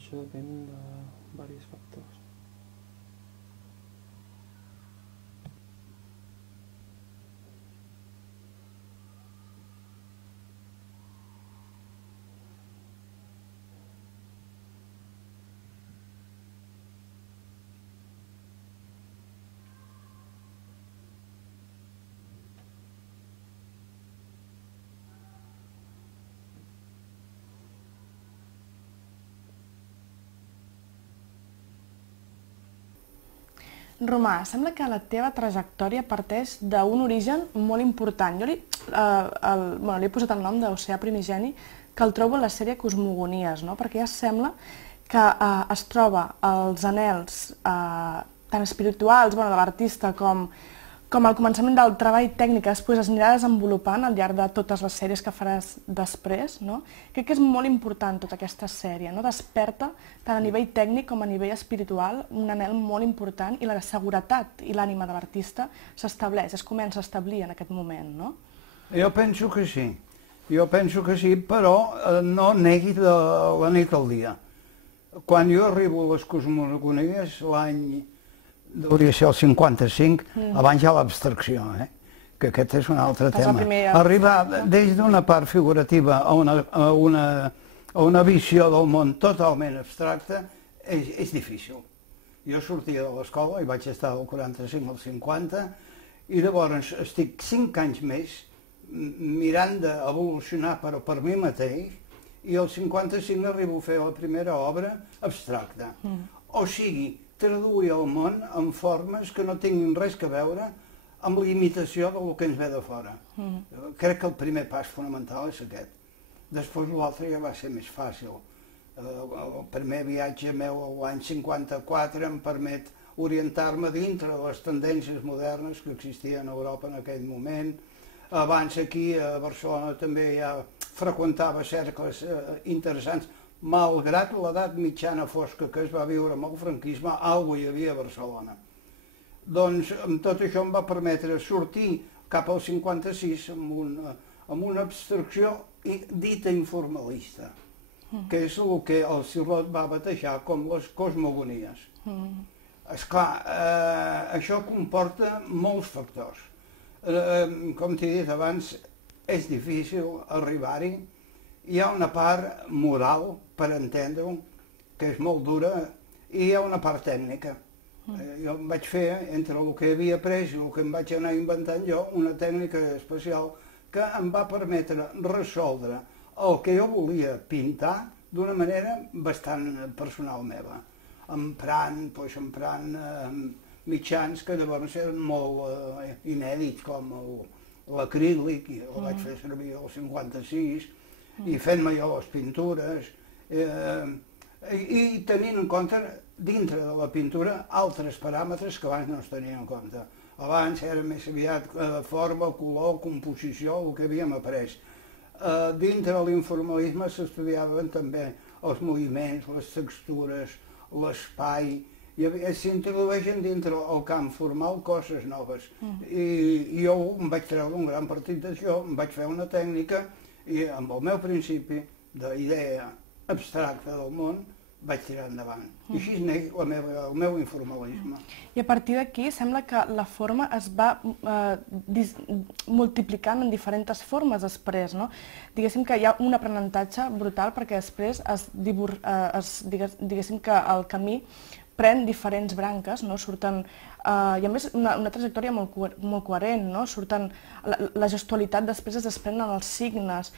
això depèn de diversos factors. Romà, sembla que la teva trajectòria parteix d'un origen molt important. Jo li he posat el nom d'Oceà Primigeni, que el trobo a la sèrie Cosmogonies, perquè ja sembla que es troba els anhels tant espirituals de l'artista com al començament del treball tècnic que després es anirà desenvolupant al llarg de totes les sèries que faràs després. Crec que és molt important tota aquesta sèrie. Desperta, tant a nivell tècnic com a nivell espiritual, un anhel molt important i la seguretat i l'ànima de l'artista s'estableix, es comença a establir en aquest moment, no? Jo penso que sí. Jo penso que sí, però no negui de la nit al dia. Quan jo arribo a les Cosmogonies, l'any hauria de ser el 55, abans hi ha l'abstracció, que aquest és un altre tema. Arribar des d'una part figurativa a una visió del món totalment abstracta és difícil. Jo sortia de l'escola i vaig estar del 45 al 50 i llavors estic 5 anys més mirant d'evolucionar però per mi mateix i al 55 arribo a fer la primera obra abstracta. O sigui, traduir el món en formes que no tinguin res a veure amb la imitació del que ens ve de fora. Crec que el primer pas fonamental és aquest. Després l'altre ja va ser més fàcil. El primer viatge meu a l'any 54 em permet orientar-me dintre de les tendències modernes que existien a Europa en aquell moment. Abans aquí a Barcelona també ja freqüentava cercles interessants. Malgrat l'edat mitjana fosca que es va viure amb el franquisme, alguna cosa hi havia a Barcelona. Doncs tot això em va permetre sortir cap al 56 amb una abstracció dita informalista, que és el que el Sirlot va batejar com les cosmogonies. Esclar, això comporta molts factors. Com t'he dit abans, és difícil arribar-hi. Hi ha una part moral, per entendre-ho, que és molt dura, i hi ha una part tècnica. Jo em vaig fer, entre el que havia après i el que em vaig anar inventant jo, una tècnica especial que em va permetre resoldre el que jo volia pintar d'una manera bastant personal meva, emprant mitjans que llavors eren molt inèdits, com l'acrílic, i el vaig fer servir al 56, i fent-me jo les pintures, i tenint en compte, dintre de la pintura, altres paràmetres que abans no es tenien en compte. Abans era més aviat forma, color, composició, el que havíem après. Dintre de l'informalisme s'estudiaven també els moviments, les textures, l'espai, s'introdueixen dintre el camp formal coses noves. I jo em vaig treure un gran partit d'això, em vaig fer una tècnica i amb el meu principi d'idea abstracta del món vaig tirar endavant. I així neix el meu informalisme. I a partir d'aquí sembla que la forma es va multiplicant en diferents formes després, no? Diguéssim que hi ha un aprenentatge brutal perquè després diguéssim que el camí pren diferents branques, no? Surten, i a més una trajectòria molt coherent, no? Surten, la gestualitat després es desprèn en els signes,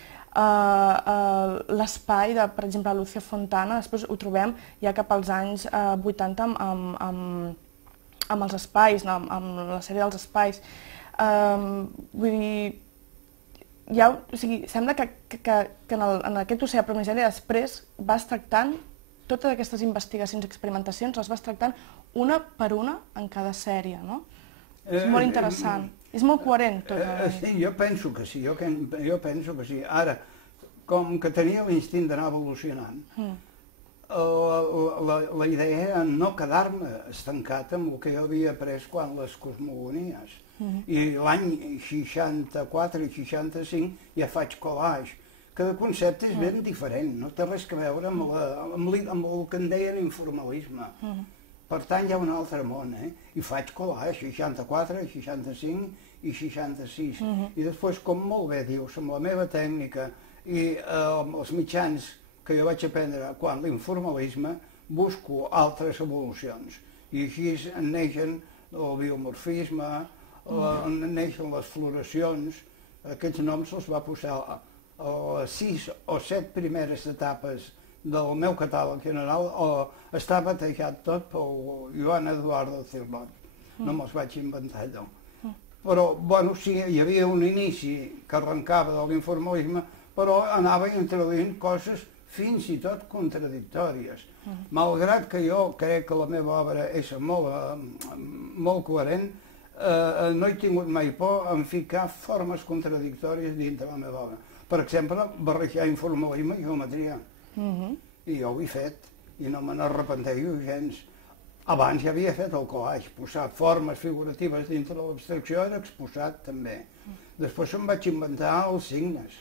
l'espai de, per exemple, Lucio Fontana, després ho trobem ja cap als anys 80 amb els espais, amb la sèrie dels espais. Vull dir, sembla que en aquest Oceà Primigeni després vas tractant totes aquestes investigacions i experimentacions, les vas tractant una per una en cada sèrie, no? És molt interessant. És molt coherent tot. Sí, jo penso que sí, jo penso que sí. Ara, com que tenia l'instint d'anar evolucionant, la idea era no quedar-me estancat amb el que jo havia après quan les cosmogonies. I l'any 64 i 65 ja faig collage, cada concepte és ben diferent, no té res a veure amb el que en deien informalisme. Per tant, hi ha un altre món, I faig collage, 64, 65 i 66. I després, com molt bé dius, amb la meva tècnica i amb els mitjans que jo vaig aprendre quan l'informalisme, busco altres evolucions. I així neixen el biomorfisme, neixen les floracions. Aquests noms els va posar a les 6 o 7 primeres etapes del meu catàleg general, està batejat tot pel Joan Eduardo Cirlot. No me'ls vaig inventar allò. Però, bueno, sí, hi havia un inici que arrencava de l'informalisme, però anava introduint coses fins i tot contradictòries. Malgrat que jo crec que la meva obra és molt coherent, no he tingut mai por en ficar formes contradictòries dintre la meva obra. Per exemple, barrejar informalisme i geometria. I jo ho he fet, i no me n'arrepenteixo gens. Abans ja havia fet el collage, posar formes figuratives dintre de l'abstracció era exposat també. Després em vaig inventar els signes.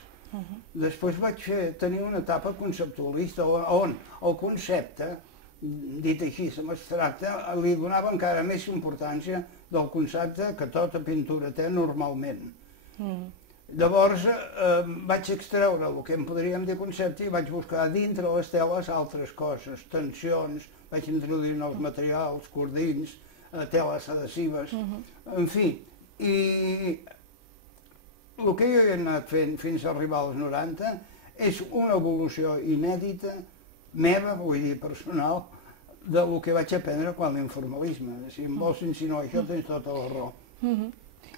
Després vaig tenir una etapa conceptualista on el concepte, dit així, abstracte, li donava encara més importància del concepte que tota pintura té normalment. Llavors vaig extreure el que en podríem dir concepte i vaig buscar dintre les teles altres coses, tensions, vaig introduir nous materials, cordins, teles adhesives, en fi. I el que jo he anat fent fins a arribar als 90 és una evolució inèdita, meva, vull dir, personal, del que vaig aprendre quan l'informalisme. Si em vols insinuar això, tens tota la raó.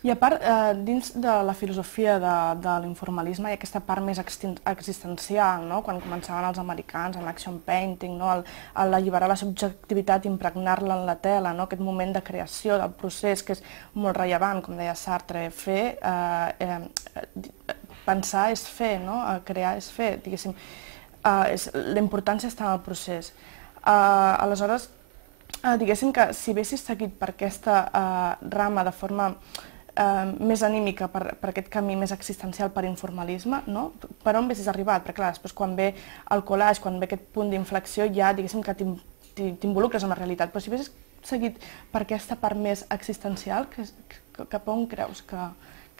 I a part, dins de la filosofia de l'informalisme hi ha aquesta part més existencial, no? Quan començaven els americans amb l'action painting, no? Alliberar la subjectivitat, impregnar-la en la tela, no? Aquest moment de creació del procés que és molt rellevant, com deia Sartre, pensar és fer, no? Crear és fer, diguéssim. La importància està en el procés. Aleshores, diguéssim que si haguessis seguit per aquesta rama de forma més anímica, per aquest camí més existencial per informalisme, no? Per on haguessis arribat? Perquè clar, després quan ve el collage, quan ve aquest punt d'inflexió, ja diguéssim que t'involucres en la realitat, però si haguessis seguit per aquesta part més existencial, cap on creus que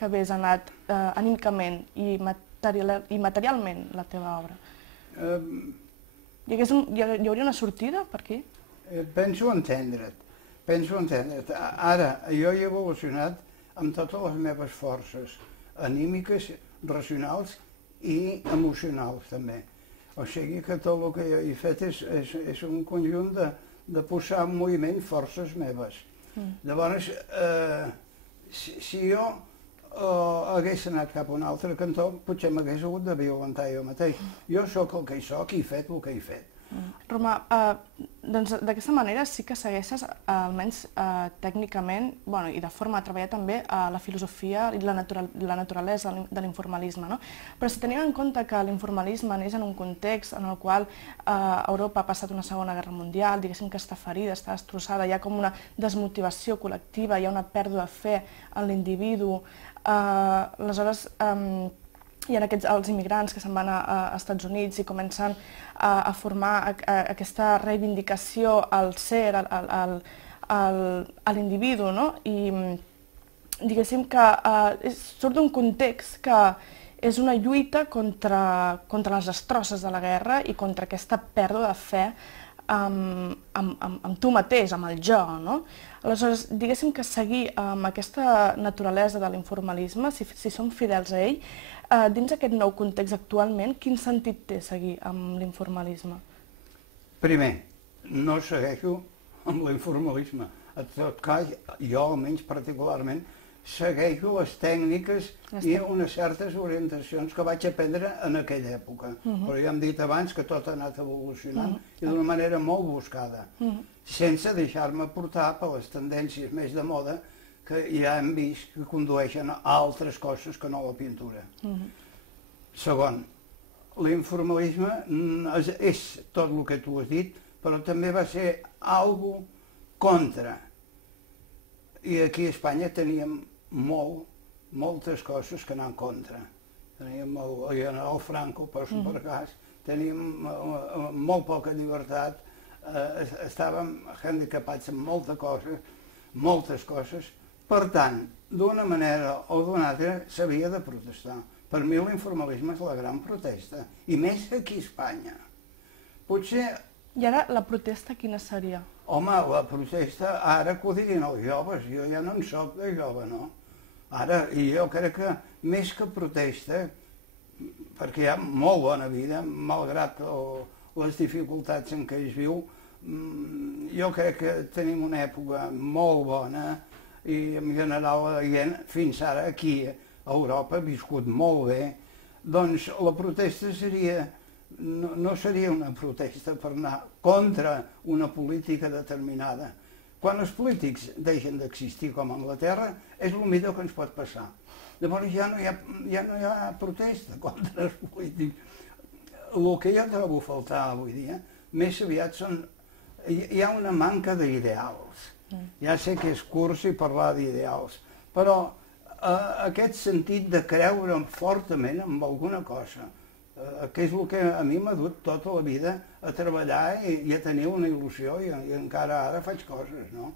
hagués anat anímicament i materialment la teva obra? Hi hauria una sortida per aquí? Penso entendre't. Ara, jo he evolucionat amb totes les meves forces anímiques, racionals i emocionals també. O sigui que tot el que jo he fet és un conjunt de posar en moviment forces meves. Llavors, si jo hagués anat cap a un altre cantó, potser m'hagués hagut de violentar jo mateix. Jo sóc el que hi soc i he fet el que he fet. Roma, doncs d'aquesta manera sí que segueixes, almenys tècnicament, i de forma de treballar també la filosofia i la naturalesa de l'informalisme, no? Però si tenim en compte que l'informalisme neix en un context en el qual Europa ha passat una Segona Guerra Mundial, diguéssim que està ferida, està destrossada, hi ha com una desmotivació col·lectiva, hi ha una pèrdua de fe en l'individu, aleshores hi ha els immigrants que se'n van a Estats Units i comencen a formar aquesta reivindicació al ser, a l'individu, no? I diguéssim que surt d'un context que és una lluita contra les destrosses de la guerra i contra aquesta pèrdua de fe amb tu mateix, amb el jo, no? Aleshores, diguéssim que seguir amb aquesta naturalesa de l'informalisme, si som fidels a ell, dins aquest nou context actualment, quin sentit té seguir amb l'informalisme? Primer, no segueixo amb l'informalisme. En tot cas, jo almenys particularment, segueixo les tècniques i unes certes orientacions que vaig aprendre en aquella època. Però ja hem dit abans que tot ha anat evolucionant i d'una manera molt buscada, sense deixar-me portar per les tendències més de moda que ja hem vist que condueixen a altres coses que no la pintura. Segon, l'informalisme és tot el que tu has dit, però també va ser algo contra. I aquí a Espanya teníem moltes coses que anar en contra. teníem el general Franco, per cas, teníem molt poca llibertat, estàvem handicapats en moltes coses, per tant, d'una manera o d'una altra s'havia de protestar. Per mi l'informalisme és la gran protesta, i més aquí a Espanya. Potser... I ara la protesta quina seria? Home, la protesta, ara que ho diguin els joves, jo ja no en soc de jove, no? Ara, i jo crec que més que protesta, perquè hi ha molt bona vida, malgrat les dificultats en què es viu, jo crec que tenim una època molt bona i en general la gent fins ara aquí a Europa ha viscut molt bé, doncs la protesta no seria una protesta per anar contra una política determinada. Quan els polítics deixen d'existir com a Anglaterra és el millor que ens pot passar. Llavors ja no hi ha protesta contra els polítics. El que jo trobo a faltar avui dia, més aviat hi ha una manca d'ideals. Ja sé que és cursi parlar d'ideals, però aquest sentit de creure fortament en alguna cosa, que és el que a mi m'ha dut tota la vida a treballar i a tenir una il·lusió, i encara ara faig coses, no?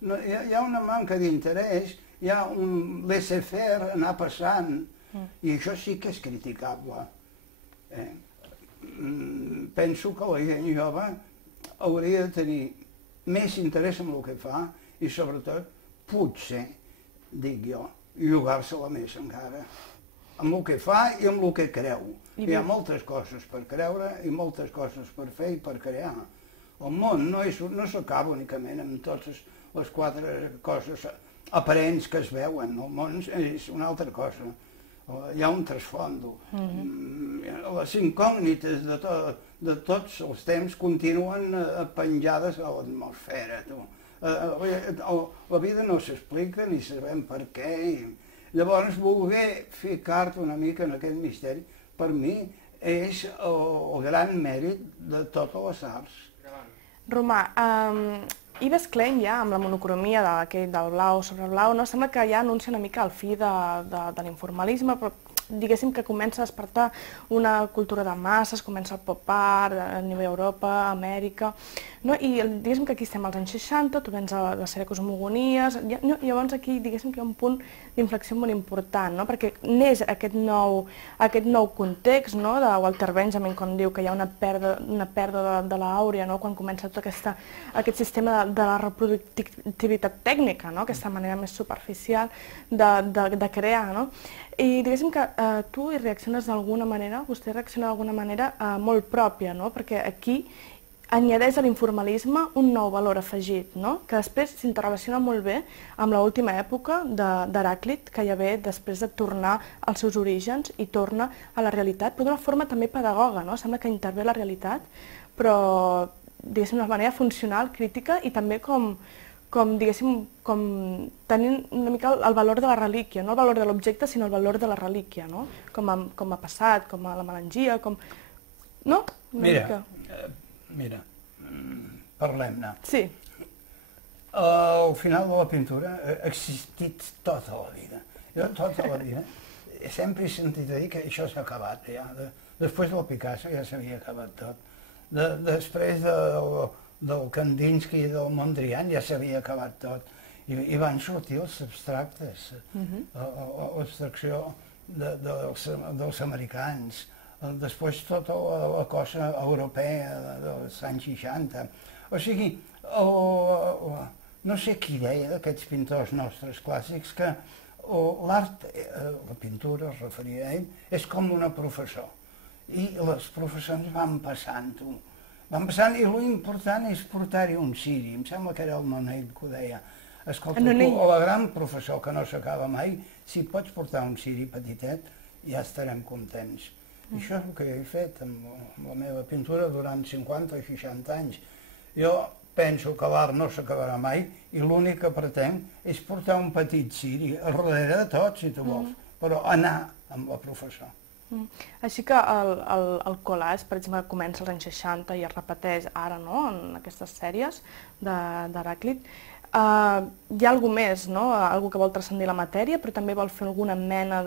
Hi ha una manca d'interès, hi ha un laissez-faire, anar passant, i això sí que és criticable. Penso que la gent jove hauria de tenir més interès en el que fa i sobretot, potser, dic jo, jugar-se-la més encara, amb el que fa i amb el que creu. Hi ha moltes coses per creure i moltes coses per fer i per crear. El món no s'acaba únicament amb totes les 4 coses aparents que es veuen. El món és una altra cosa. Hi ha un trasfondo. Les incògnites de tots els temps continuen penjades a l'atmosfera. La vida no s'explica ni sabem per què. Llavors, voler ficar-te una mica en aquest misteri, per mi, és el gran mèrit de totes les arts. Romà, Yves Klein ja, amb la monocromia del blau sobre blau, sembla que ja anuncia una mica el fi de l'informalisme, però diguéssim que comença a despertar una cultura de masses, comença el pop art a nivell Europa, Amèrica, i diguéssim que aquí estem als anys 60, tu vens a la sèrie Cosmogonies, llavors aquí diguéssim que hi ha un punt d'inflexió molt important, perquè neix aquest nou context de Walter Benjamin, quan diu que hi ha una pèrdua de l'àurea, quan comença tot aquest sistema de la reproductivitat tècnica, aquesta manera més superficial de crear, i diguéssim que tu hi reacciones d'alguna manera, vostè reacciona d'alguna manera molt pròpia, perquè aquí añadeix a l'informalisme un nou valor afegit, que després s'interrelaciona molt bé amb l'última època d'Heràclit, que ja ve després de tornar als seus orígens i torna a la realitat, però d'una forma també pedagoga, sembla que intervé la realitat, però diguéssim d'una manera funcional, crítica i també com tenint una mica el valor de la relíquia, no el valor de l'objecte, sinó el valor de la relíquia, com a passat, com a la melangia, com... No? Mira, parlem-ne. Sí. Al final de la pintura ha existit tota la vida. Jo tota la vida sempre he sentit a dir que això s'ha acabat ja. Després del Picasso ja s'havia acabat tot. Després del Kandinsky i del Mondrian ja s'havia acabat tot. I van sortir els abstractes, l'abstracció dels americans, després tota la cosa europea dels anys 60. O sigui, no sé qui deia d'aquests pintors nostres clàssics que l'art, la pintura, es referia a ell, és com una professor. I les professors van passant i l'important és portar-hi un ciri. Em sembla que era el Nonell que ho deia. Escolta, tu, la gran professor que no s'acaba mai, si pots portar un ciri petitet, ja estarem contents. I això és el que he fet amb la meva pintura durant 50 o 60 anys. Jo penso que l'art no s'acabarà mai i l'únic que pretenc és portar un petit ciri, darrere de tot, si tu vols, però anar amb la professor. Així que el collage, per exemple, comença als anys 60 i es repeteix ara, en aquestes sèries d'Heràclit, hi ha alguna més, algú que vol transcendir la matèria, però també vol fer alguna mena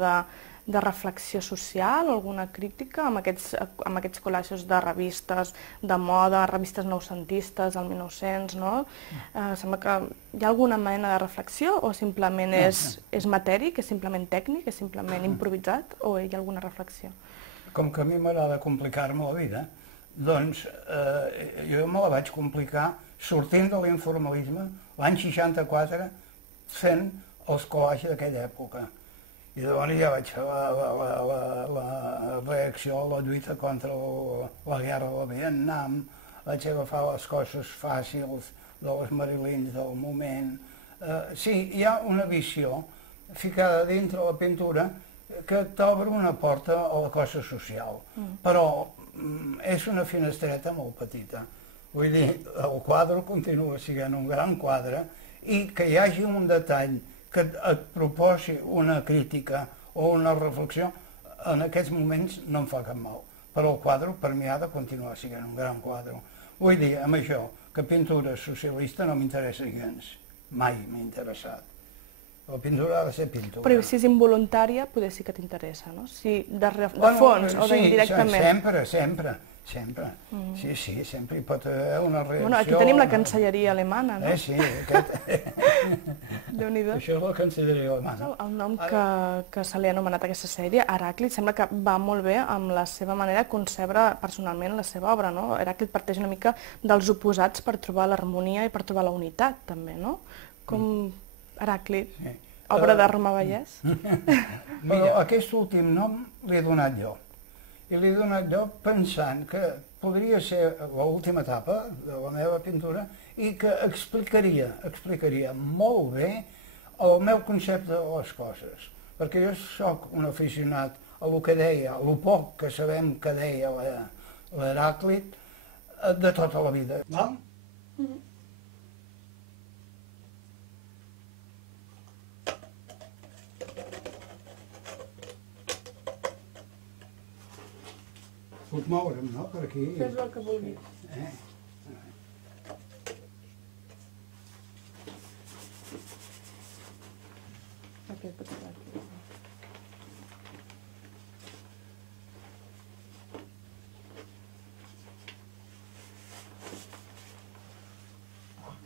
de reflexió social o alguna crítica amb aquests collages de revistes de moda, revistes noucentistes del 1900, no? Sembla que hi ha alguna mena de reflexió o simplement és matèric, és simplement tècnic, és simplement improvisat o hi ha alguna reflexió? Com que a mi m'agrada complicar-me la vida, doncs jo me la vaig complicar sortint de l'informalisme l'any 64 fent els collages d'aquella època. I llavors ja vaig fer la reacció a la lluita contra la guerra de Vietnam, vaig agafar les coses fàcils de les Marilyn del moment. Sí, hi ha una visió ficada dintre la pintura que t'obre una porta a la cosa social, però és una finestreta molt petita. Vull dir, el quadre continua sent un gran quadre i que hi hagi un detall que et proposi una crítica o una reflexió, en aquests moments no em fa cap mal. Però el quadre per mi ha de continuar sent un gran quadre. Vull dir, amb això, que pintura socialista no m'interessa gens. Mai m'ha interessat. La pintura ha de ser pintura. Però si és involuntària, potser sí que t'interessa, no? Si de fons o d'indirectament. Sempre. Sí, sempre hi pot haver una reacció. Bueno, aquí tenim la cancelleria alemana, no? Sí, aquest... Déu-n'hi-do. Això és la cancelleria alemana. El nom que se li ha anomenat a aquesta sèrie, Heràclit, sembla que va molt bé amb la seva manera de concebre personalment la seva obra, no? Heràclit parteix una mica dels oposats per trobar l'harmonia i per trobar la unitat, també, no? Com Heràclit, obra de Romà Vallès. Però aquest últim nom l'he donat jo. I l'he donat jo pensant que podria ser l'última etapa de la meva pintura i que explicaria molt bé el meu concepte de les coses. Perquè jo sóc un aficionat a el que deia, el poc que sabem que deia l'Heràclit de tota la vida. Val? Puc moure'm, no?, per aquí. Fes el que vulguis. Aquest pot ser aquí.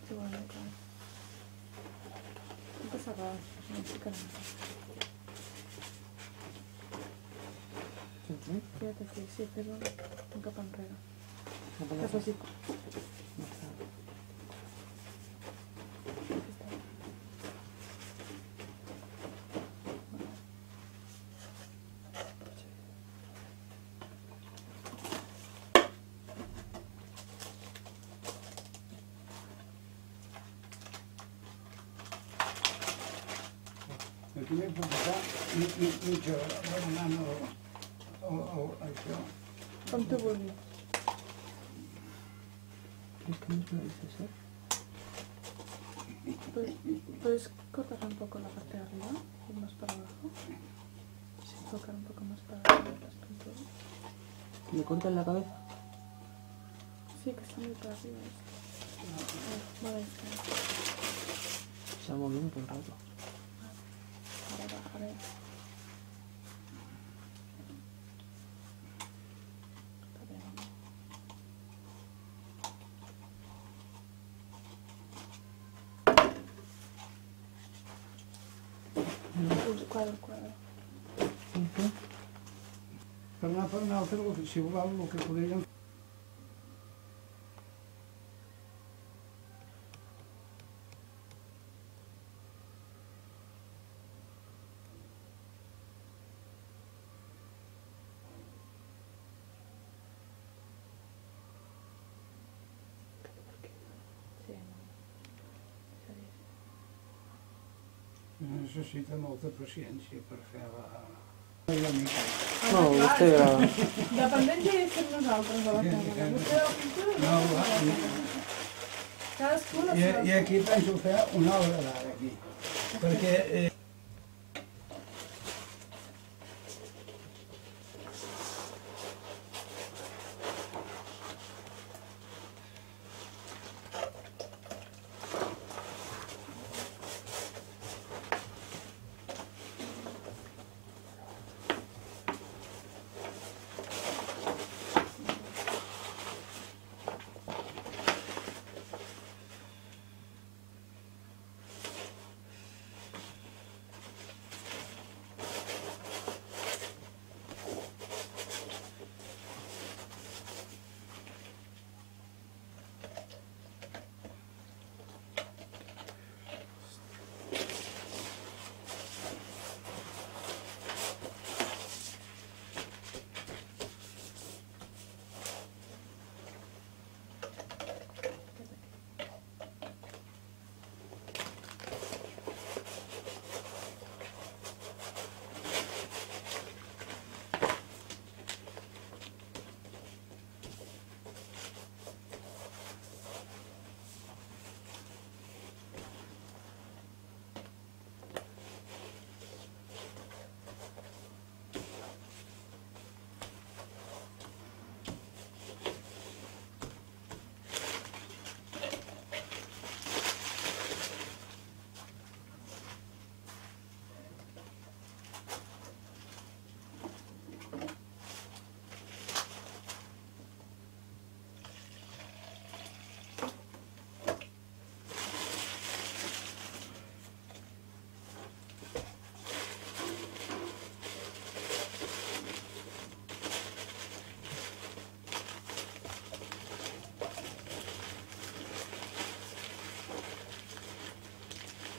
Sí, bueno, clar. No passa res, no em fica res. Quédate aquí, sí, fes un cap enrere. Que faci... Aquí m'he posat mitja hora demanant això. Com tu vulguis. ¿Puedes cortar un poco la parte de arriba y más para abajo? Sí. Tocar un poco más para arriba las pinturas. ¿Le cortas la cabeza? Sí, que está muy para arriba. Vale, está. Se ha movido un rato. Ahora bajaré. Quadre. Per anar per un altre, si voleu, el que podríem... Necessita molta paciència per fer la mica. No, vostè grava. Dependent ja hi estem nosaltres a la càmera. Vostè la pintura? Cadascú la seva. I aquí penso fer una obra d'art, aquí. Perquè...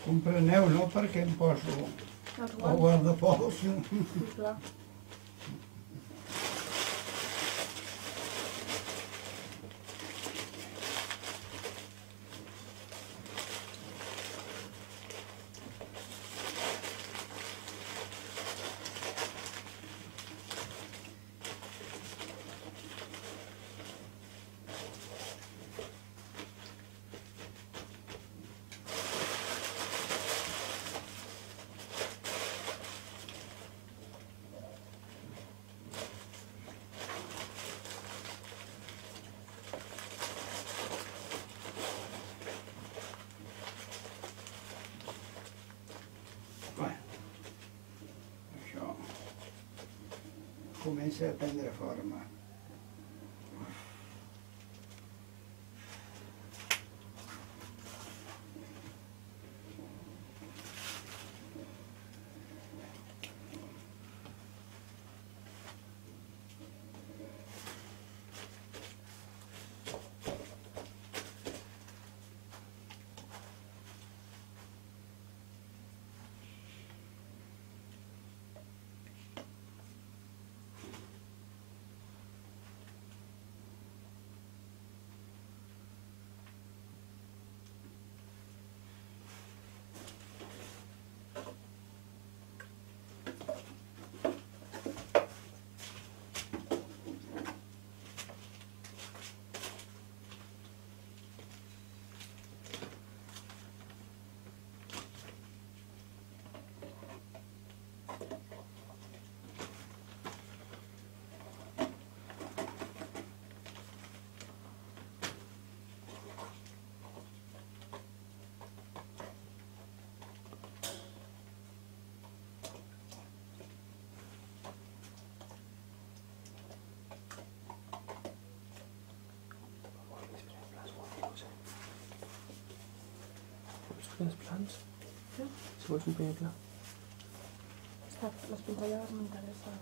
Compreneu, no? Perquè em poso el guardapols. Sí, clar. Això comença a prendre forma. Primers plans? Sí? Si vols un primer pla. Les pinzellades m'interessen.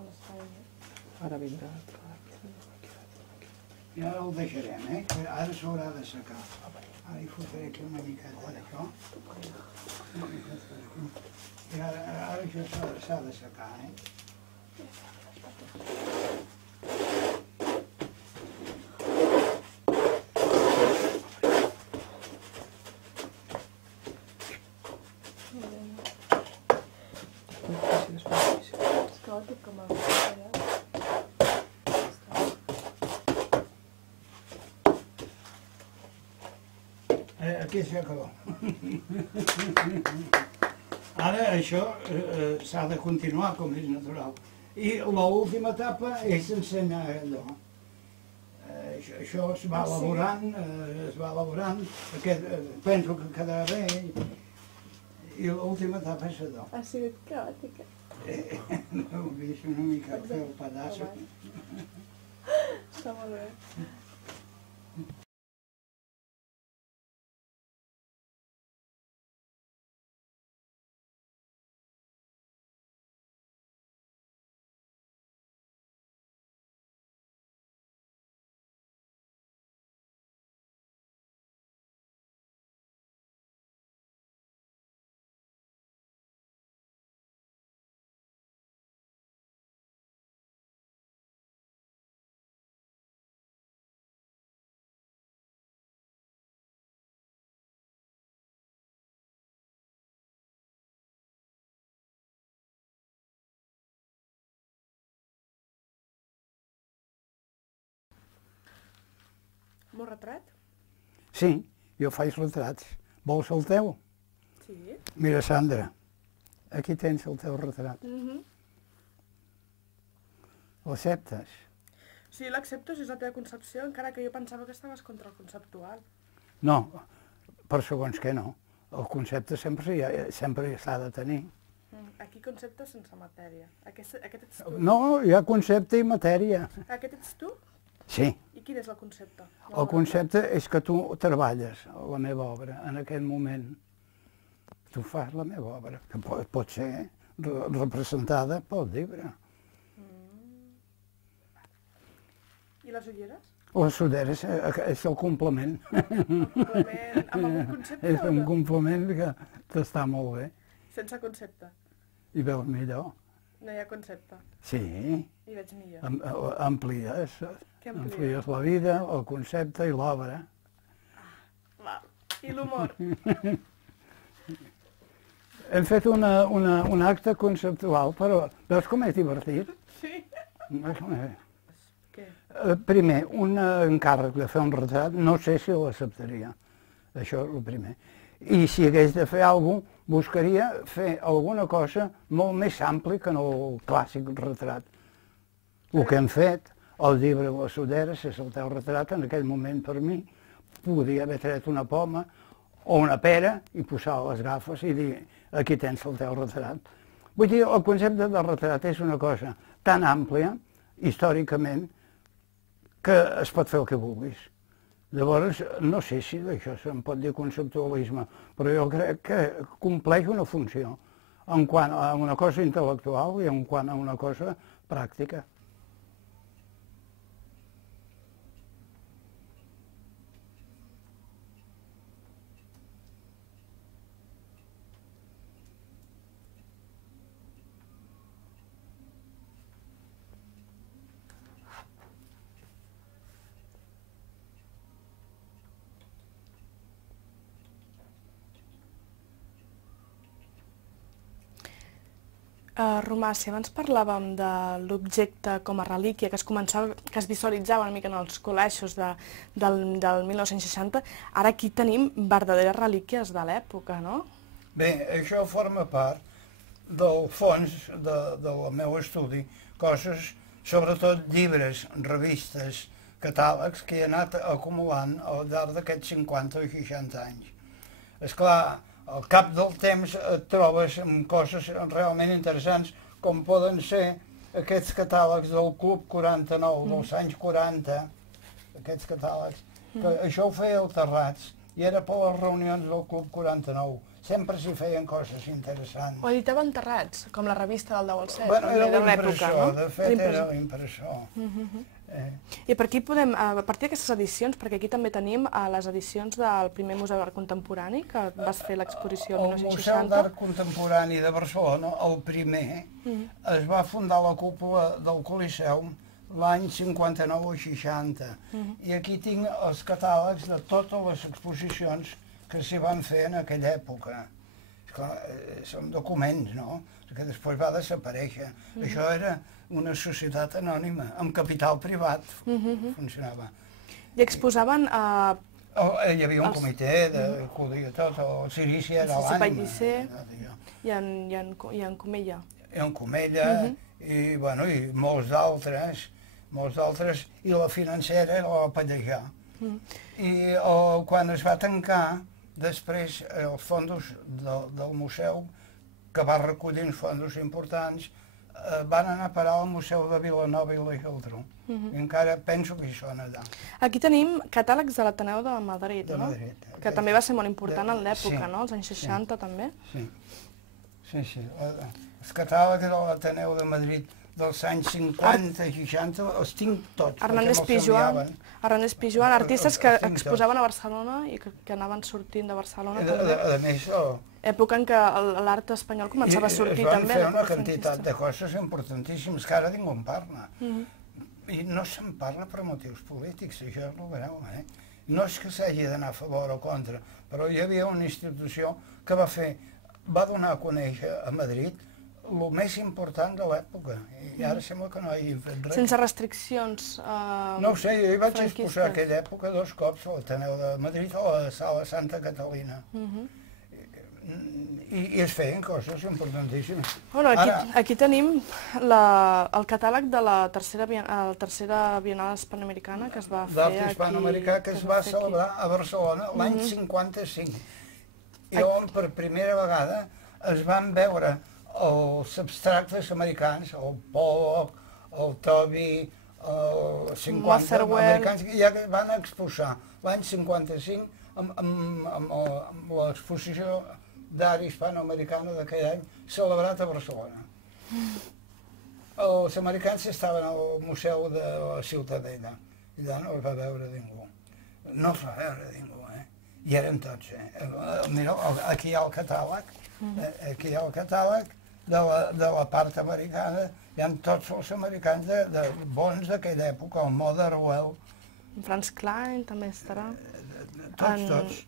On està ella? Ara vindrà. I ara el deixarem, que ara s'haurà de secar. Ara hi fotré aquí una miqueta d'això. I ara això s'ha de secar, És caòtic com el Aquí s'acabó. Ara això s'ha de continuar com és natural. I l'última etapa és ensenyar allò. Això es va elaborant, penso que quedarà bé, i l'última etapa és allò. Ha sigut caòtica. Ho he vist una mica fer el pedaç. Està molt bé. Molt retrat? Sí, jo faig retrats. Vols el teu? Sí. Mira, Sandra, aquí tens el teu retrat. L'acceptes? Sí, l'accepto si és la teva concepció, encara que jo pensava que estaves contra el conceptual. No, per segons què no. El concepte sempre s'ha de tenir. Aquí concepte sense matèria. Aquest ets tu? No, hi ha concepte i matèria. Aquest ets tu? Sí. I quin és el concepte? El concepte és que tu treballes la meva obra en aquest moment. Tu fas la meva obra, que pot ser representada pel llibre. I I les ulleres? Les suderes és el complement. Complement amb algun concepte? És un complement que està molt bé. Sense concepte? I veus millor. No hi ha concepte? Sí. I veig millor. Amplies. Què amplies? Amplies la vida, el concepte i l'obra. Va. I l'humor? Hem fet un acte conceptual, però veus com és divertit? Sí. Què? Primer, un encàrrec de fer un retrat, no sé si l'acceptaria. Això és el primer. I si hagués de fer alguna cosa, buscaria fer alguna cosa molt més ampli que no el clàssic retrat. El que hem fet, el llibre de les suderes, és el teu retrat, en aquell moment per mi, podria haver tret una poma o una pera i posar les gafes i dir, aquí tens el teu retrat. Vull dir, el concepte de retrat és una cosa tan àmplia, històricament, que es pot fer el que vulguis. Llavors, no sé si d'això se'n pot dir conceptualisme, però jo crec que compleix una funció en quant a una cosa intel·lectual i en quant a una cosa pràctica. Romà, si abans parlàvem de l'objecte com a relíquia que es visualitzava una mica en els col·legis del 1960, ara aquí tenim verdaderes relíquies de l'època, no? Bé, això forma part del fons del meu estudi, coses, sobretot llibres, revistes, catàlegs que he anat acumulant al llarg d'aquests 50 o 60 anys. Esclar, al cap del temps et trobes amb coses realment interessants, com poden ser aquests catàlegs del Club 49, dels anys 40, aquests catàlegs, que això ho feia el Terrats, i era per les reunions del Club 49. Sempre s'hi feien coses interessants. Ho editaven Terrats, com la revista del 10 al 7. Bueno, era l'impressor, de fet era l'impressor. I per aquí podem, a partir d'aquestes edicions, perquè aquí també tenim les edicions del primer Museu d'Art Contemporani, que vas fer l'exposició el 1960. El Museu d'Art Contemporani de Barcelona, el primer, es va fundar a la cúpula del Coliseum l'any 59 o 60. I aquí tinc els catàlegs de totes les exposicions que s'hi van fer en aquella època. Esclar, són documents, no? Que després va desaparèixer. Això era una societat anònima, amb capital privat, funcionava. I exposaven hi havia un comitè que ho deia tot, el Sirici era l'ànima. I en Comella. I en Comella, i molts d'altres, i la financera era la Pallejà. I quan es va tancar, després els fons del museu, que va recollir uns fons importants, van anar a parar al Museu de Vilanova i la Geltrú. I encara penso que hi són allà. Aquí tenim catàlegs de l'Ateneu de Madrid, no? Que també va ser molt important en l'època, no? Els anys 60 també. Sí. Els catàlegs de l'Ateneu de Madrid dels anys 50 i 60 els tinc tots. Hernández Pijuan, artistes que exposaven a Barcelona i que anaven sortint de Barcelona també. A més, època en què l'art espanyol començava a sortir també. Es van fer una quantitat de coses importantíssimes que ara ningú en parla. I no se'n parla per motius polítics, això és el greu. No és que s'hagi d'anar a favor o contra, però hi havia una institució que va donar a conèixer a Madrid el més important de l'època, i ara sembla que no hagi fet res. Sense restriccions No ho sé, jo hi vaig exposar aquella època 2 cops a l'Ateneu de Madrid o a la Sala Santa Catalina. I es feien coses importantíssimes. Aquí tenim el catàleg de la tercera Bienal Hispanoamericana que es va fer aquí. D'art hispanoamericà que es va celebrar a Barcelona l'any 55. I on per primera vegada es van veure els abstractes americans, el Pollock, el Toby, el 50 americans, ja van exposar l'any 55 amb l'exposició d'art hispanoamericana d'aquell any celebrat a Barcelona. Els americans estaven al Museu de la Ciutadella allà no els va veure ningú. No els va veure ningú, I eren tots, Mira, aquí hi ha el catàleg, aquí hi ha el catàleg de la part americana, hi ha tots els americans de bons d'aquella època, el Motherwell. Franz Klein també estarà. Tots.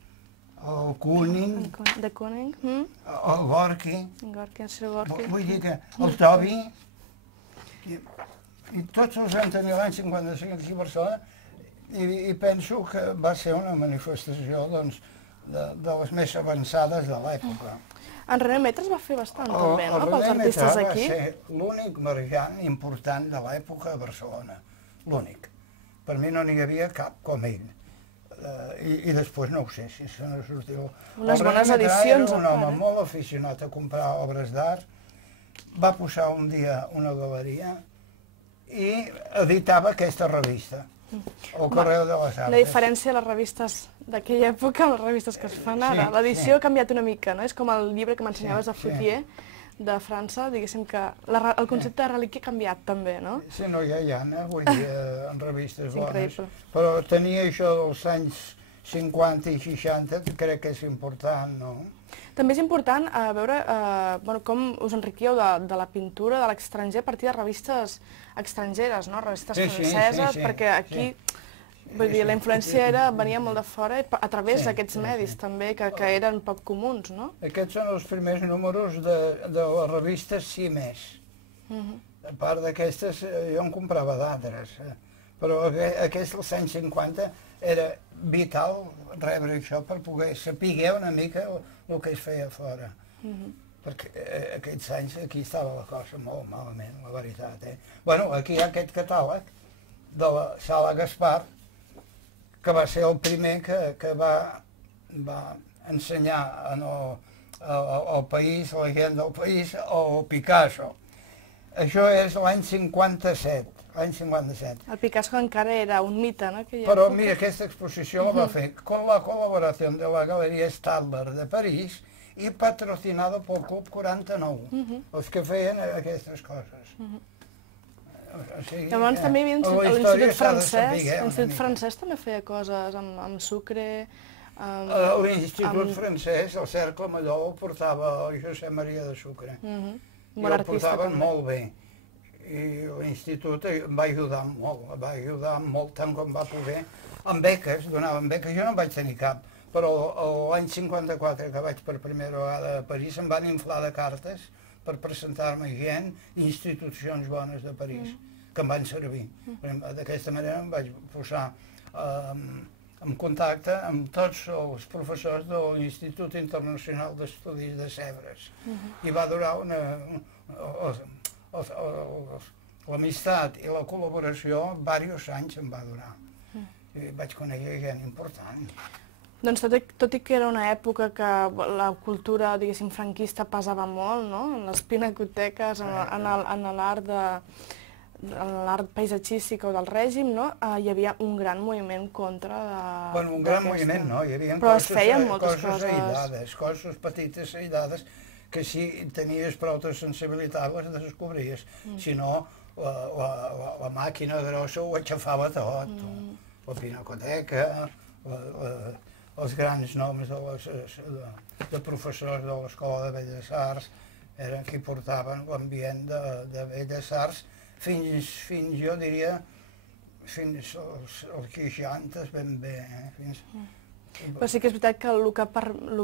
El Kooning. De Kooning. El Gorky. Gorky, el Sir Gorky. Vull dir que el Toby. I tots els van tenir l'any 55 aquí a Barcelona i penso que va ser una manifestació de les més avançades de l'època. En René Metres va fer bastant, també, no?, pels artistes aquí. El René Metres va ser l'únic marjant important de l'època a Barcelona. L'únic. Per mi no n'hi havia cap com ell. I després no ho sé, si se n'ha sortit... Unes bones edicions, era un home molt aficionat a comprar obres d'art, va posar un dia una galeria i editava aquesta revista, El Correo de les Artes. La diferència de les revistes d'aquella època amb les revistes que es fan ara. L'edició ha canviat una mica, no? És com el llibre que m'ensenyaves de Froutier, de França, diguéssim que el concepte de relíquia ha canviat també, no? Sí, no, ja hi ha, vull dir, en revistes bones. Increïble. Però tenir això dels anys 50 i 60 crec que és important, no? També és important veure com us enriquíeu de la pintura de l'estranger a partir de revistes estrangeres, no? Revistes franceses, perquè aquí... Vull dir, la influència venia molt de fora a través d'aquests medis també, que eren poc comuns, no? Aquests són els primers números de la revista Cimès. A part d'aquestes, jo en comprava d'altres, però aquests dels anys 50 era vital rebre això per poder saber una mica el que es feia fora. Perquè aquests anys aquí estava la cosa molt malament, la veritat. Bueno, aquí hi ha aquest catàleg de la Sala Gaspar, que va ser el primer que va ensenyar al país, a la gent del país, el Picasso. Això és l'any 57, l'any 57. El Picasso encara era un mite, no? Però mira, aquesta exposició la va fer con la col·laboració de la Galeria Stadler de París i patrocinada pel Club 49, els que feien aquestes coses. Llavors també hi havia l'Institut francès. L'Institut francès també feia coses amb sucre... L'Institut francès, el Cercle Malló, el portava el Josep Maria de Sucre. I el portaven molt bé. I l'Institut em va ajudar molt, tant com va poder. Amb beques, donaven beques, jo no en vaig tenir cap, però l'any 54, que vaig per primera vegada a París, em van inflar de cartes per presentar-me gent i institucions bones de París, que em van servir. D'aquesta manera em vaig posar en contacte amb tots els professors de l'Institut Internacional d'Estudis de Sèvres. I va durar l'amistat i la col·laboració, diversos anys em va durar. I vaig conèixer gent important. Doncs tot i que era una època que la cultura, diguéssim, franquista pesava molt, no? En les pinacoteques, en l'art paisatgístic o del règim, no? Hi havia un gran moviment contra de... Bueno, un gran moviment no, hi havia coses petites aïllades, que si tenies prou de sensibilitat les descobries. Si no, la màquina grossa ho aixafava tot. La pinacoteca, els grans noms de professors de l'Escola de Belles Arts eren qui portaven l'ambient de Belles Arts fins, jo diria, fins als 60 ben bé. Però sí que és veritat que el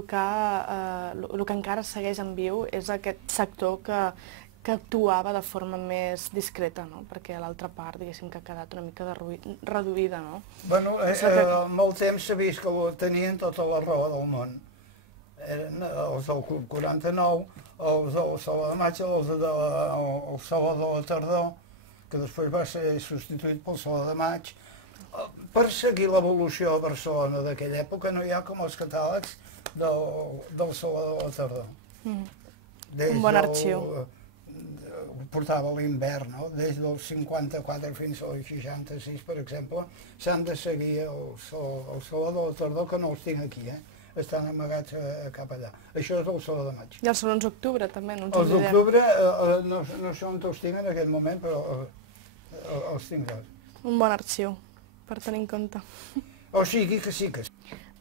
que encara segueix en viu és aquest sector que actuava de forma més discreta, no? Perquè l'altra part, diguéssim, que ha quedat una mica reduïda, no? Bueno, amb el temps s'ha vist que tenien tota la raó del món. Eren els del Club 49, els del Saló de Maig, el Saló de la Tardor, que després va ser substituït pel Saló de Maig. Per seguir l'evolució a Barcelona d'aquella època no hi ha com els catàlegs del Saló de la Tardor. Un bon arxiu. Portava l'hivern, no? Des del 54 fins al 66, per exemple, s'han de seguir el Saló de la Tardor, que no els tinc aquí, estan amagats cap allà. Això és el Saló de Maig. I els salons d'octubre, també, no ens els d'octubre, no sé on els tinc en aquest moment, però els tinc tots. Un bon arxiu. per tenir en compte. O sigui que sí que sí.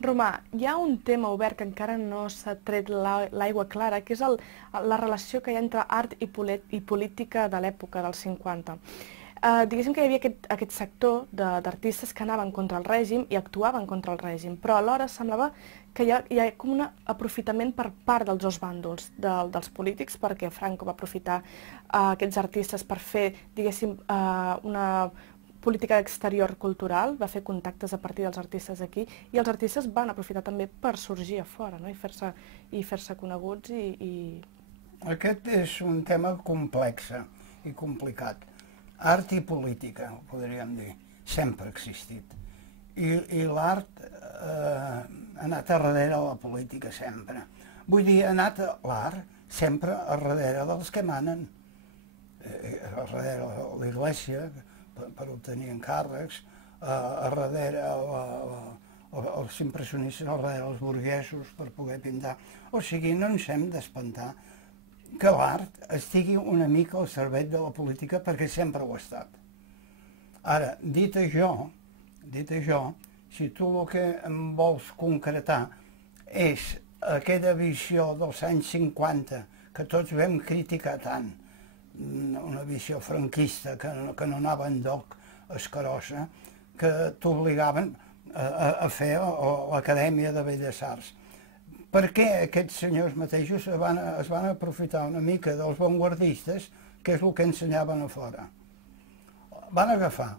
Romà, hi ha un tema obert que encara no s'ha tret l'aigua clara, que és la relació que hi ha entre art i política de l'època dels 50. Diguéssim que hi havia aquest sector d'artistes que anaven contra el règim i actuaven contra el règim, però alhora semblava que hi ha com un aprofitament per part dels dos bàndols, dels polítics, perquè Franco va aprofitar aquests artistes per fer, diguéssim, una política exterior cultural, va fer contactes a partir dels artistes aquí, i els artistes van aprofitar també per sorgir a fora, no? i fer-se coneguts. Aquest és un tema complex i complicat. Art i política, ho podríem dir, sempre ha existit. I l'art ha anat a darrere de la política sempre. Vull dir, ha anat l'art sempre a darrere dels que manen, a darrere de l'Església, per obtenir encàrrecs, a darrere els impressionistes, a darrere els burguesos per poder pintar. O sigui, no ens hem d'espantar que l'art estigui una mica al servei de la política, perquè sempre ho ha estat. Ara, dit això, si tu el que em vols concretar és aquella visió dels anys 50 que tots vam criticar tant, una visió franquista que no anava enlloc escarosa, que t'obligaven a fer l'Acadèmia de Belles Arts. Per què aquests senyors mateixos es van aprofitar una mica dels vanguardistes, que és el que ensenyaven a fora? Van agafar,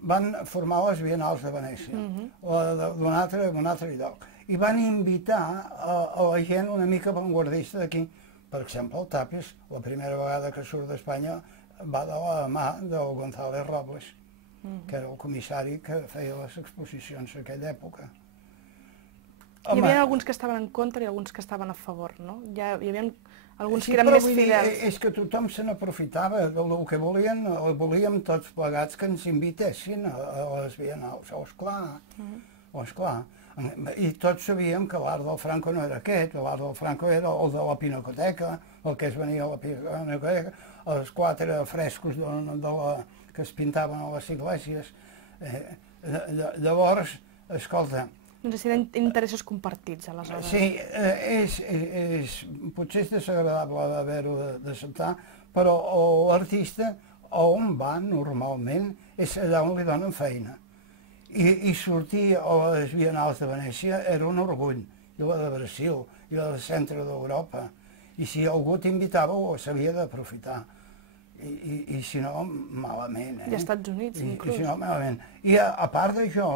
van formar les Biennals de Venècia, d'un altre lloc, i van invitar a la gent una mica vanguardista d'aquí. Per exemple, el Tàpies, la primera vegada que surt d'Espanya, va de la mà del González Robles, que era el comissari que feia les exposicions en aquella època. Hi havia alguns que estaven en contra i alguns que estaven a favor, no? Hi havia alguns que eren més fidels. És que tothom se n'aprofitava del que volíem tots plegats que ens invitessin a les Biennals, esclar. I tots sabíem que l'art del Franco no era aquest, l'art del Franco era el de la Pinacoteca, el que es venia a la Pinacoteca, els 4 frescos que es pintaven a les iglesias. Llavors, escolta... Doncs eren interessos compartits, aleshores. Sí, potser és desagradable d'haver-ho d'acceptar, però l'artista on va normalment és allà on li donen feina. I sortir a les Biennals de Venècia era un orgull, i la de Brasil, i la del centre d'Europa. I si algú t'invitava, ho s'havia d'aprofitar. I si no, malament. I als Estats Units, inclús. I si no, malament. I a part d'això,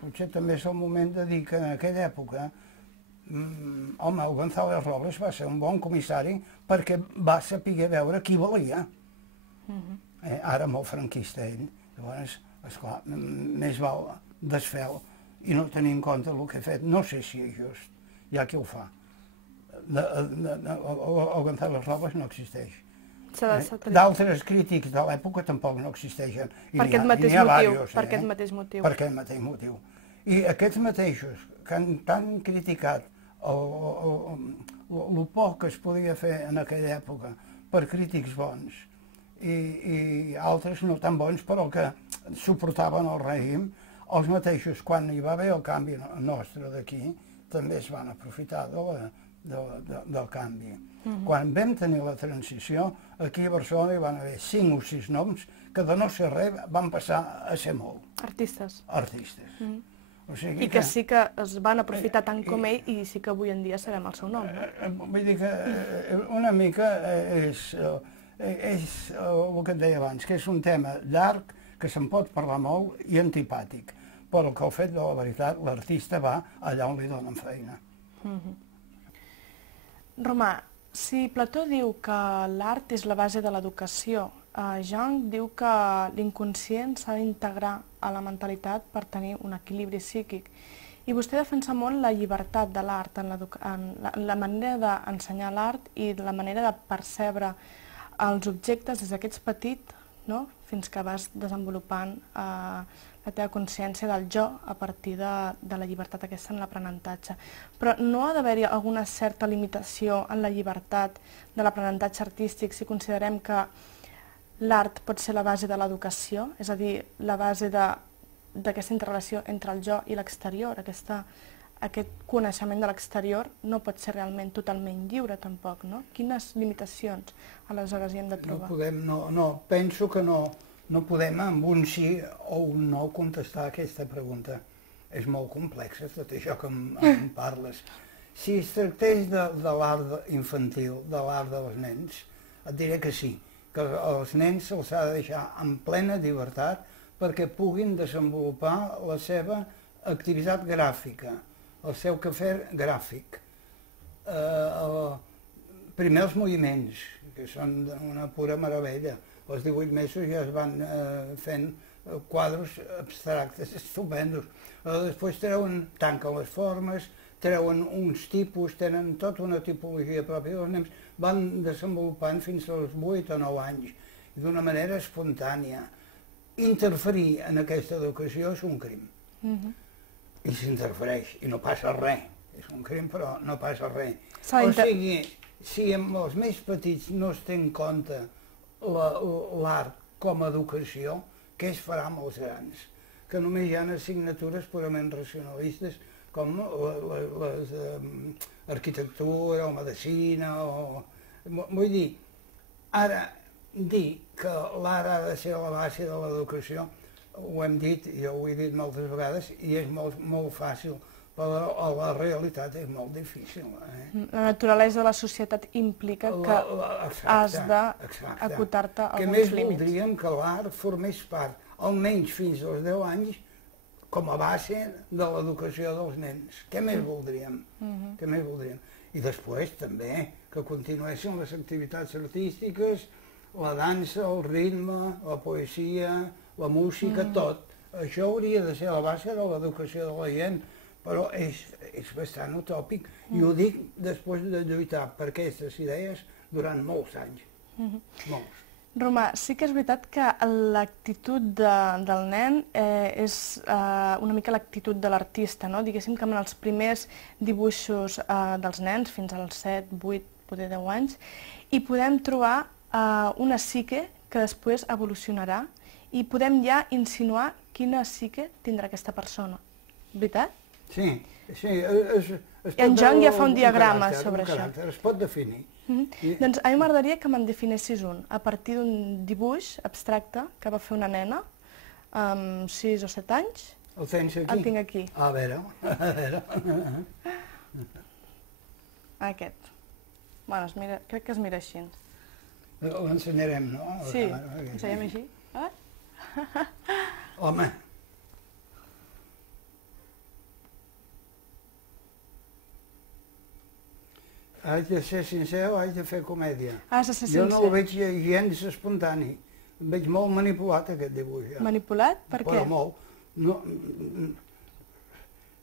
potser també és el moment de dir que en aquella època, home, el González Robles va ser un bon comissari perquè va saber veure qui valia. Ara molt franquista ell. Llavors, esclar, més val desfer-lo i no tenir en compte el que he fet. No sé si és just, hi ha qui ho fa. El González Robles no existeix. D'altres crítics de l'època tampoc no existeixen. Per aquest mateix motiu. Per aquest mateix motiu. I aquests mateixos que han criticat el poc que es podia fer en aquella època per crítics bons i altres no tan bons però que suportaven el règim, els mateixos, quan hi va haver el canvi nostre d'aquí, també es van aprofitar del canvi. Quan vam tenir la transició, aquí a Barcelona hi van haver 5 o 6 noms que de no ser res van passar a ser molt. Artistes. I que sí que es van aprofitar tant com ell i sí que avui en dia sabem el seu nom. Vull dir que una mica és el que et deia abans, que és un tema llarg, que se'n pot parlar molt i antipàtic, però que al fet de la veritat l'artista va allà on li donen feina. Romà, si Plató diu que l'art és la base de l'educació, Jung diu que l'inconscient s'ha d'integrar a la mentalitat per tenir un equilibri psíquic. I vostè defensa molt la llibertat de l'art, en la manera d'ensenyar l'art i la manera de percebre els objectes des d'aquests petits, fins que vas desenvolupant la teva consciència del jo a partir de la llibertat aquesta en l'aprenentatge. Però no ha d'haver-hi alguna certa limitació en la llibertat de l'aprenentatge artístic si considerem que l'art pot ser la base de l'educació, és a dir, la base de d'aquesta interrelació entre el jo i l'exterior, aquest coneixement de l'exterior no pot ser realment totalment lliure tampoc, no? Quines limitacions aleshores hi hem de trobar? Penso que no podem amb un sí o un no contestar aquesta pregunta. És molt complexa tot això que em parles. Si es tractés de l'art infantil, de l'art dels nens, et diré que sí, que als nens se'ls ha de deixar en plena llibertat perquè puguin desenvolupar la seva activitat gràfica, el seu quefer gràfic. Primer els moviments, que són una pura meravella. Als 18 mesos ja es van fent quadres abstractes estupendos. Després tanquen les formes, treuen uns tipus, tenen tota una tipologia pròpia dels nens, van desenvolupant fins als 8 o 9 anys, d'una manera espontània. Interferir en aquesta educació és un crim. I s'interfereix, i no passa res. És un crim, però no passa res. O sigui, si amb els més petits no es té en compte l'art com a educació, què es farà amb els grans? Que només hi ha assignatures purament racionalistes, com l'arquitectura o medicina, vull dir, ara dir que l'art ha de ser la base de l'educació, ho hem dit, jo ho he dit moltes vegades, i és molt fàcil, però la realitat és molt difícil. La naturalesa de la societat implica que has d'acotar-te a alguns límits. Que més voldríem que l'art formés part, almenys fins als 10 anys, com a base de l'educació dels nens. Què més voldríem? Què més voldríem? I després també que continuessin les activitats artístiques, la dansa, el ritme, la poesia, la música, tot. Això hauria de ser la base de l'educació de la gent, però és bastant utòpic. I ho dic després de lluitar per aquestes idees durant molts anys. Molts. Romà, sí que és veritat que l'actitud del nen és una mica l'actitud de l'artista, no? Diguéssim que en els primers dibuixos dels nens, fins als 7, 8, poder 10 anys, hi podem trobar una psique que després evolucionarà i podem ja insinuar quina psique tindrà aquesta persona. Veritat? Sí. En Jung ja fa un diagrama sobre això. Es pot definir. Doncs a mi m'agradaria que me'n definessis un, a partir d'un dibuix abstracte que va fer una nena amb 6 o 7 anys. El tens aquí? El tinc aquí. A veure. Aquest. Bueno, crec que es mira així. L'ensenyarem, no? Sí, ensenyem així. Home. Haig de ser sincer o haig de fer comèdia? Has de ser sincer. Jo no el veig gens espontani. El veig molt manipulat, aquest dibuix. Manipulat? Per què? Però molt.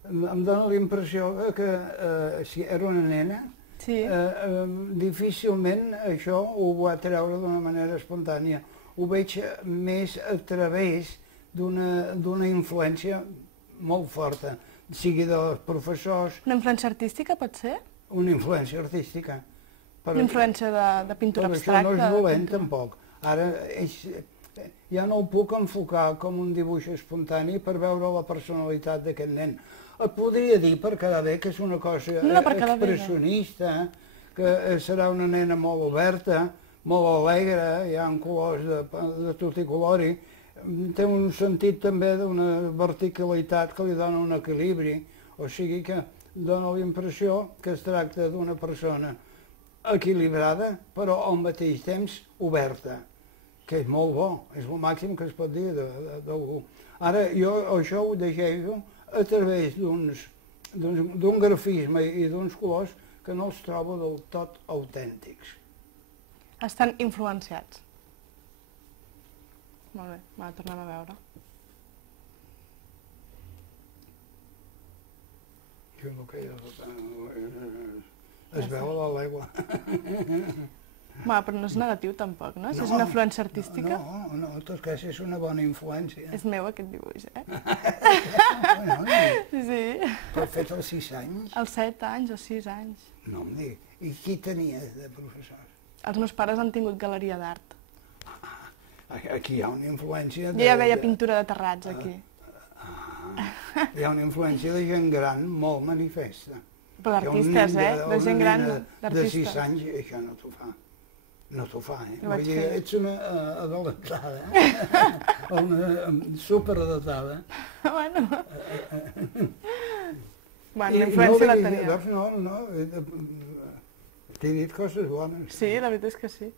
Em dóna la impressió que si era una nena, difícilment això ho va treure d'una manera espontània. Ho veig més a través d'una influència molt forta, sigui dels professors... Una influència artística, pot ser? Una influència artística. Una influència de pintura abstracta? Però això no és dolent, tampoc. Ara, ja no ho puc enfocar com un dibuix espontani per veure la personalitat d'aquest nen. Et podria dir, per quedar bé, que és una cosa expressionista, que serà una nena molt oberta, molt alegre, hi ha colors de tot i colori, té un sentit també d'una verticalitat que li dona un equilibri, o sigui que dona la impressió que es tracta d'una persona equilibrada, però al mateix temps oberta, que és molt bo, és el màxim que es pot dir d'algú. Ara, jo això ho llegeixo a través d'un grafisme i d'uns colors que no els trobo del tot autèntics. Estan influenciats. Molt bé, tornem a veure. Jo el que es veu a la legua. Però no és negatiu tampoc, no? Si és una influència artística. No, en tot cas és una bona influència. És meu aquest dibuix, Sí. Però fet als 6 anys? Als 7 anys o 6 anys. No em digui. I qui tenies de professors? Els meus pares han tingut galeria d'art. Aquí hi ha una influència... Jo ja veia pintura de terrats, aquí. Hi ha una influència de gent gran molt manifesta. Però d'artistes, de gent gran, de 6 d'artistes. anys, això no t'ho fa. No t'ho fa, Ho vaig Vull dir, fer. ets una adelantada, una superadatada. Bueno. Bueno, I la influència no la li- tenia. No, t'he dit coses bones. Sí, la veritat és que sí.